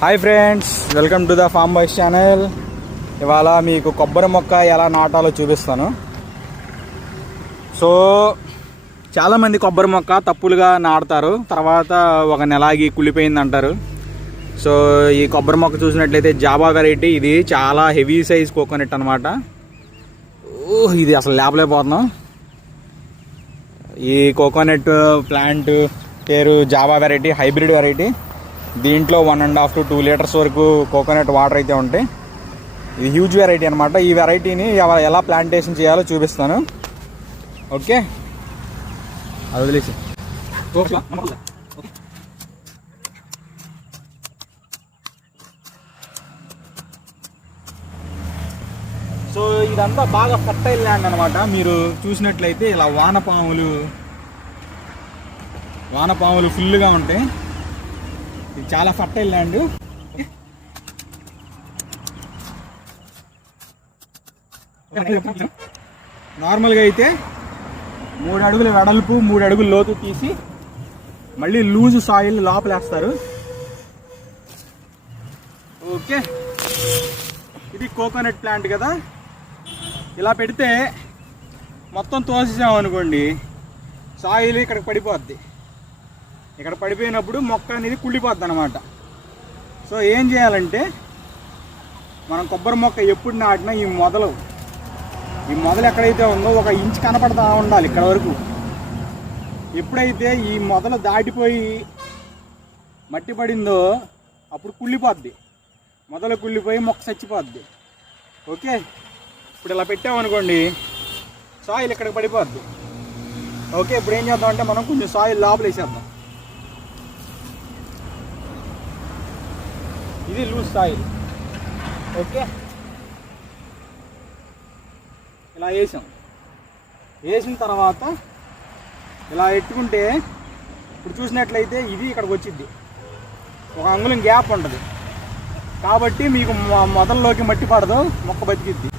Hi friends, welcome to the farm boys channel. ఇవాళ మీకు కొబ్బరి మొక్క ఎలా నాటాలో చూపిస్తాను. సో చాలామంది కొబ్బరి మొక్క తప్పులుగా నాటుతారు, తర్వాత ఒక నెలాగి కుళ్ళిపోయింది అంటారు. సో ఈ కొబ్బరి మొక్క చూసినట్లయితే జాబా వెరైటీ, ఇది చాలా హెవీ సైజ్ కోకోనట్ అనమాట. ఇది అసలు లేపలేకపోతున్నాం. ఈ కోకోనట్ ప్లాంట్ పేరు జాబా వెరైటీ, హైబ్రిడ్ వెరైటీ. దీంట్లో 1.5 to 2 లీటర్స్ వరకు కోకోనట్ వాటర్ అయితే ఉంటాయి. ఇది హ్యూజ్ వెరైటీ అనమాట. ఈ వెరైటీని ఎలా ప్లాంటేషన్ చేయాలో చూపిస్తాను. ఓకే, అది వదిలేసి. సో ఇదంతా బాగా ఫర్టైల్ ల్యాండ్ అనమాట. మీరు చూసినట్లయితే ఇలా వానపాములు ఫుల్గా ఉంటాయి. ఇది చాలా ఫర్టైల్ ల్యాండ్. నార్మల్గా అయితే 3 అడుగుల వెడల్పు 3 అడుగుల లోతు తీసి మళ్ళీ లూజ్ సాయిల్ లోపలేస్తారు. ఓకే, ఇది కోకోనట్ ప్లాంట్ కదా. ఇలా పెడితే మొత్తం తోసేసామనుకోండి, సాయిల్ ఇక్కడికి పడిపోద్ది. ఇక్కడ పడిపోయినప్పుడు మొక్క అనేది కుళ్ళిపోద్ది అనమాట. సో ఏం చేయాలంటే, మనం కొబ్బరి మొక్క ఎప్పుడు నాటినా ఈ మొదలు ఎక్కడైతే ఉందో 1 ఇంచ్ కనపడతా ఉండాలి ఇక్కడ వరకు. ఎప్పుడైతే ఈ మొదలు దాటిపోయి మట్టి పడిందో అప్పుడు కుళ్ళిపోద్ది. మొదలు కుళ్ళిపోయి మొక్క చచ్చిపోద్ది. ఓకే, ఇప్పుడు ఇలా పెట్టామనుకోండి, సాయిల్ ఇక్కడికి పడిపోద్ది. ఓకే, ఇప్పుడు ఏం చేద్దామంటే మనం కొంచెం సాయిల్ లోపల వేసేద్దాం. ఇది లూజ్ సాయిల్. ఓకే, ఇలా వేసిన తర్వాత ఇలా ఎట్టుకుంటే ఇప్పుడు చూసినట్లయితే ఇది ఇక్కడికి వచ్చింది. 1 అంగుళం గ్యాప్ ఉంటుంది కాబట్టి మీకు మొదల్లోకి మట్టి పడదు, మొక్క బతికిద్ది.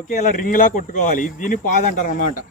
ఓకే, ఇలా రింగ్లా కొట్టుకోవాలి. దీన్ని పాదంటారు అన్నమాట.